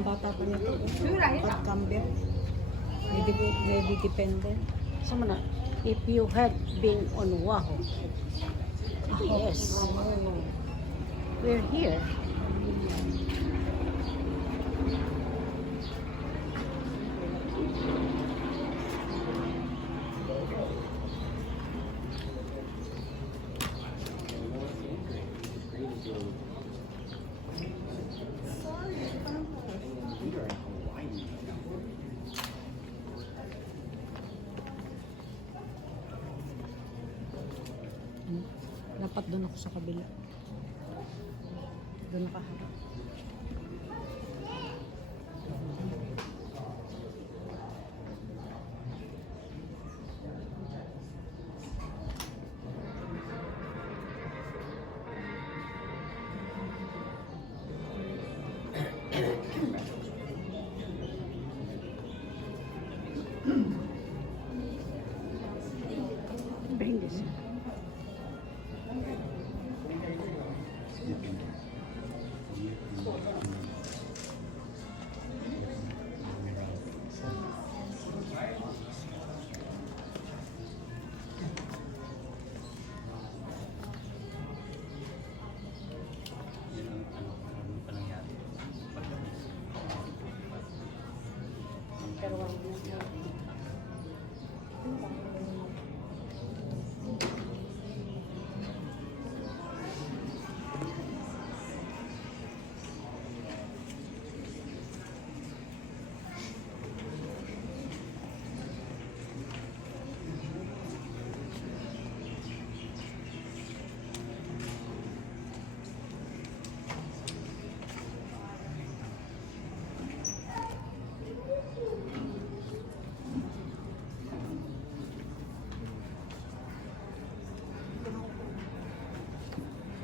Ang bata pa niya to. Pag-cambio. May dependent. Sama na, if you had been on Oahu. Yes. We're here. Dapat doon ako sa kabila. Doon nakaharap. Bring this.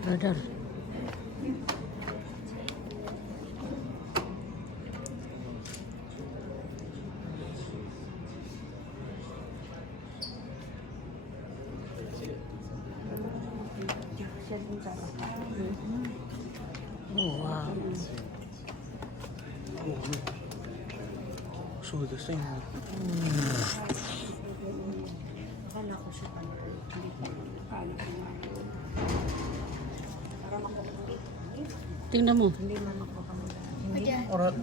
Brother. Oh, wow. So the same. Akala ko siya pala. Hindi pa. Akala ko nga. Para makulit. Tingnan mo. Hindi man ako kamala. Hindi. Alright.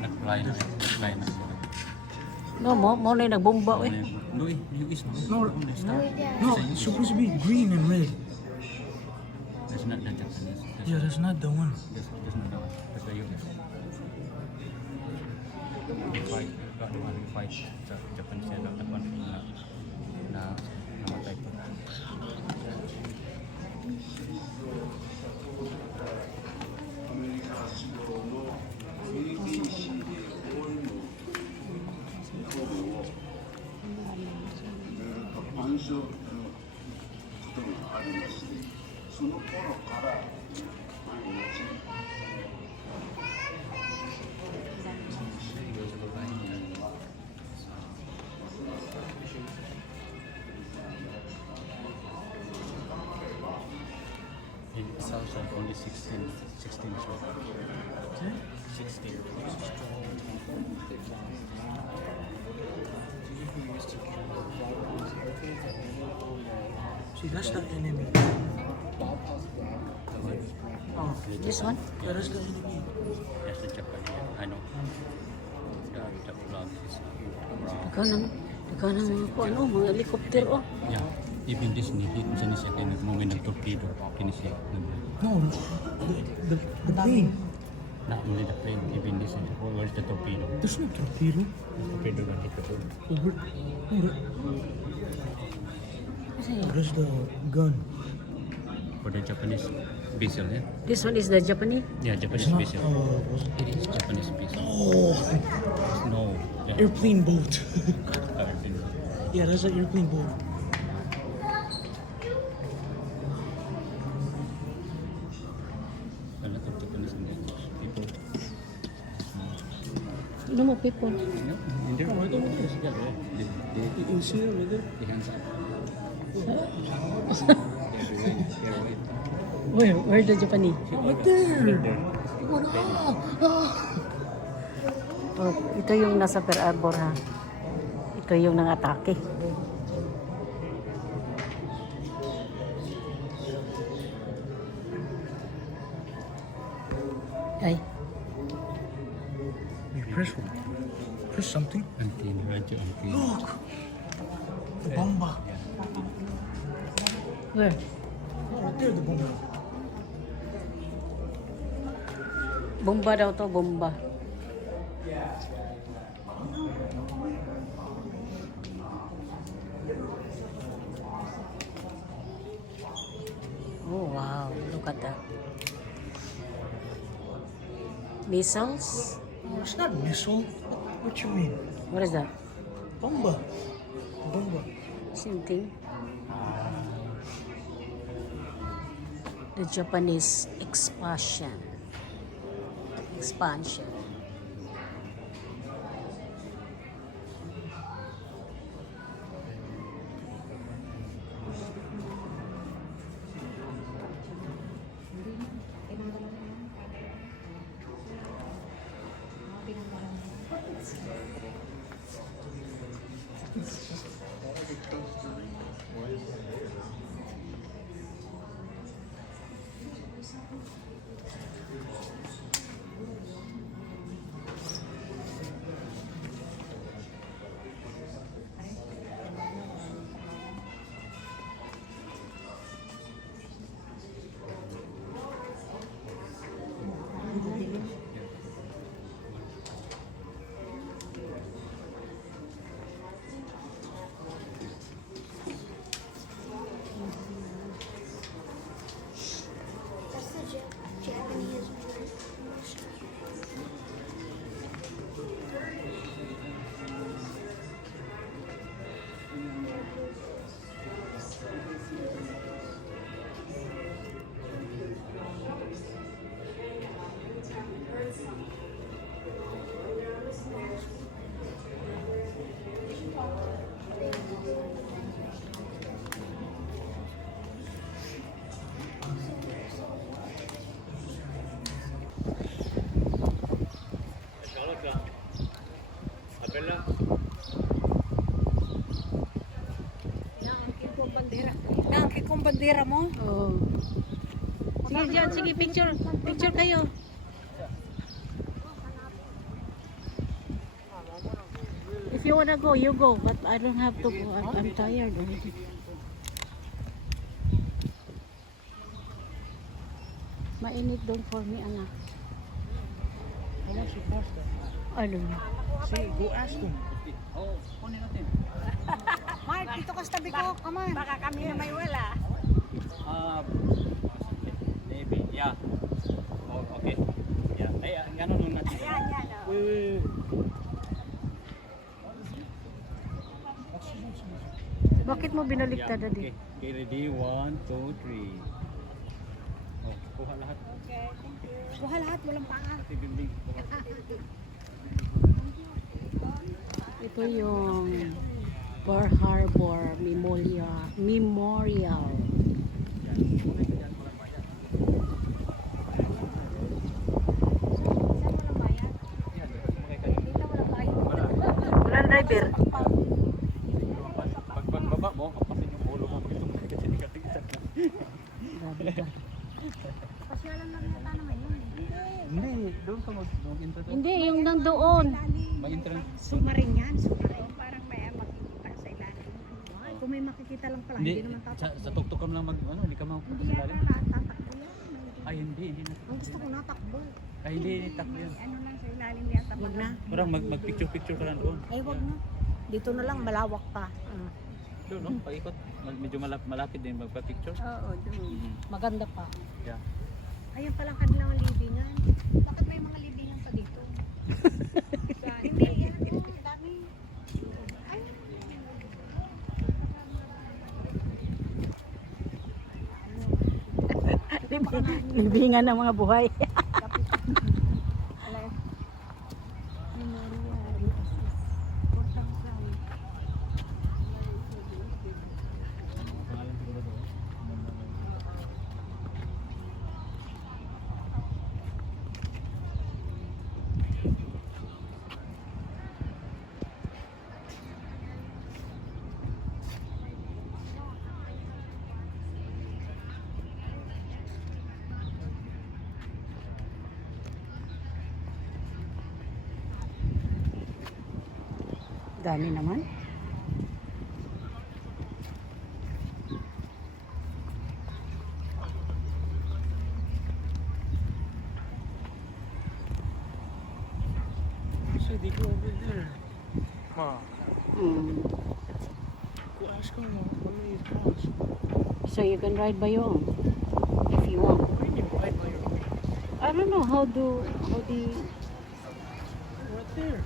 Nag-fly na. Nag-fly na. No, mo na yung nagbomba eh. No, you is No, no, it's supposed to be green and red. That's not the Japanese. Yeah, that's not the one. That's not the one. That's the US. We fight. Got the one we fight. Sa Japanese na the one na namatay po. In South only 16 is what? 16. See, that's the enemy. Oh, This one? yeah, that's the enemy. That's the Japanese. I know. The flag is Ikaw nang ano, mga helicopter oh. yeah. Even this ni hit siya siya kay nagmoment ng torpedo kini siya. No, the plane. Not only the plane, even this is where's the torpedo? There's no torpedo. Torpedo na hit the boat. There's the gun. For the Japanese vessel, yeah? This one is the Japanese. Yeah, Japanese Not, vessel. It is Japanese vessel. oh, No. Yeah. airplane boat. Everything. Yeah, that's an airplane boat. A lot of Japanese people. Ano mo people? No, in there. Oh, there's a guy there. You can see it right there. The hands up. They're white. Where the Japanese? Right there. There. Oh, ito yung nasa Pearl Harbor ha. Ito yung nangatake. Ay, You press something. Antin, radyo antin. Look! The bomba. where? Right there, the bomba. Bomba daw to, bomba. Oh wow, look at that. Missiles? Oh, it's not missile. What you mean? What is that? Bomba. Bomba. Same thing. The Japanese expansion. That's the Japanese version. Nangkik kong bandera mo. Oh. Sige dyan, sige picture. Picture kayo. If you wanna go, you go. But I don't have to go. I'm tired already. Mainit doon for me, anak. How much it cost? I don't know. See, go ask them. Oh, kunin natin. Mark, dito ka sa tabi ko. Come on. Baka kami na may wala. Maybe, yeah. Oh, okay. Yeah. Ay, gano'n nun natin. Yan. Wait. Bakit mo binaliktad, Daddy? Okay. Okay, ready? 1, 2, 3. Oh, kuha lahat. Okay, thank you. Kuha lahat, walang paa. Pati building. Kuha. Ito yung Pearl Harbor Memorial. Walang driver. Pagbaba mo, kapasin yung ulo mo. Kasi hindi ka tingnan. Grabe ka. Pasyalan lang yata naman yun. Hindi, doon ka mag-intro. Hindi, yung nandoon. Mag-entrance. Submarine yan, submarine. Parang may makikita sa ilalim. Ay, kung may makikita lang pala, hindi naman tatakbo. Sa tuktok ka lang hindi ka mapupunta Hindi sa yata lalim. tatakbo yan. Ay, hindi na. Ang gusto ko natakbo. Ay, hindi takbo yan. Ano lang sa ilalim yata. Wag na. Parang mag-picture-picture ka lang doon. Ay, wag na. Dito na lang, malawak pa. Doon, no? Paikot. Medyo malapit din magpa-picture. Oo, doon. Maganda pa. Yeah. Ayun palang kanilang libingan. Bakit may mga libingan pa dito? Hindi, yan. Dami. Ay. Libingan ng mga buhay. Dami naman. So they go over there. Ma, Mm. go ask them one of these cars. So you can ride by your own if you want. What do you mean right by your I don't know how the right there?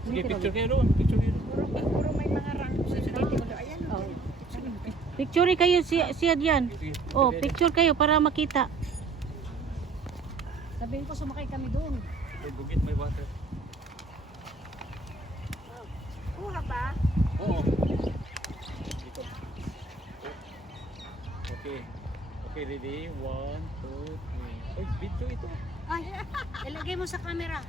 Sige, picture kayo doon. Picture kayo doon. Puro may mga rank sa dito. Ayan. oh. Picture kayo siya diyan. Oh, picture kayo para makita. Sabihin ko sumakay kami doon. May bukit, may water. Kuha ba? Oo. Dito. Okay. Okay, ready? 1, 2, 3. Oy, video ito. Ay, ilagay mo sa camera.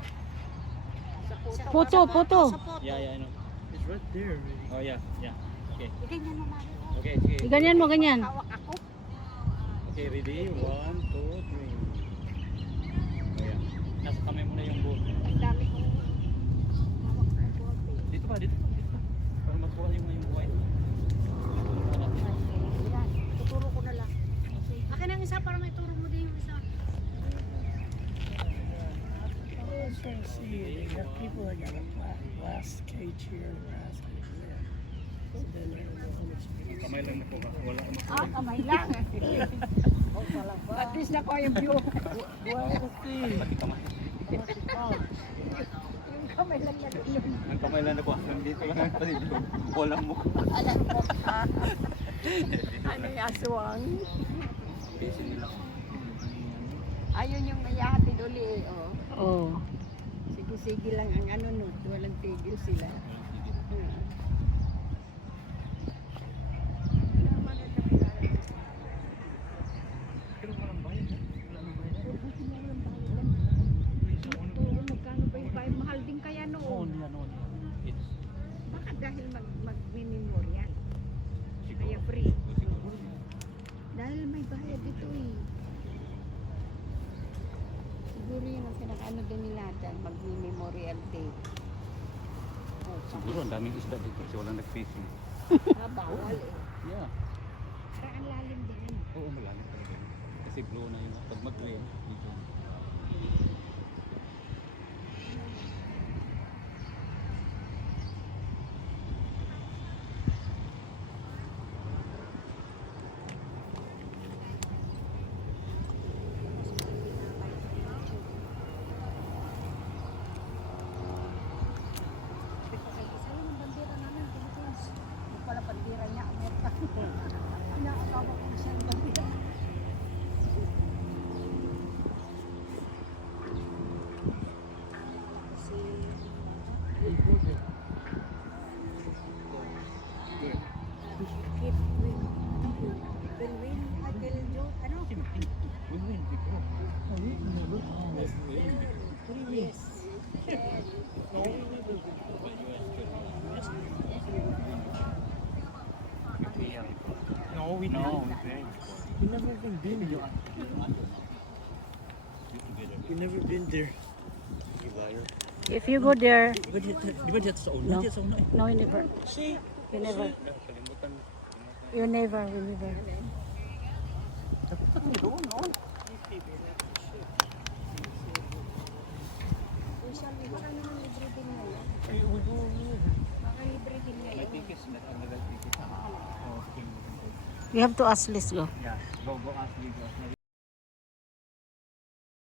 Photo. Sa photo. Yeah, I know. It's right there already. Oh, yeah. Okay. Ganyan mo, Mari. Okay, sige. Ganyan mo ganyan. Hawak ako. Okay, ready? 1, 2, 3. Oh, yeah. Nasa kamay mo na yung boat. Ang dami kong hawak ng bote. Dito pa, dito pa. Para makuha yung buhay. Yan, tuturo ko na lang. Akin ang isa para may turo mo din yung isa. I was trying to see. They got people that got a glass cage here and glass cage there. So then I don't know how much space. Kamay lang nakuha. Wala akong makuha. Kamay lang. At least nakuha yung view. Pati kamay. Yung kamay lang na doon. Ang kamay lang nakuha. Nandito lang ang pati. Walang mukha. Alam mo. Ano yung aswang? Busy nila. Ayun yung nayahatid uli eh. Oh. Oh. Sige lang ang ano no. Walang tigil sila. Pero walang bayad. Wala nang bayad. Magkano ba yung bayad? Mahal din kaya noon. It's Baka dahil mag-memorial. siguro. Kaya free. Siguro. Dahil may bayad ito eh. Siguro yun ang pinaka-ano din nila dahil mag-memorial day. Oh, Siguro ang daming isda dito kasi walang nag-fishing. bawal eh. Yeah. Parang ang lalim din. Oo, malalim talaga yun. Kasi blow na yun. Pag mag-rain, dito. Isa lang ang bandera namin, Philippines. Yung pala bandera niya, Amerika. Inaakawa ko siya ng bandera. Kasi, keep win. Will win, I tell you, ano? Win-win, siguro. Win-win. Yes. No, we No, didn't. We never even been there. We never been there. If you go there, Di ba dito sa una? No. Dito sa una eh. no, you never. See? You never. Kalimutan. You never. You never. Usually, baka naman libre din ngayon. We go over there. Baka libre din May ngayon. tickets na. Ang tickets. Oh, okay. You have to ask. Let's go. Yeah. Go ask me.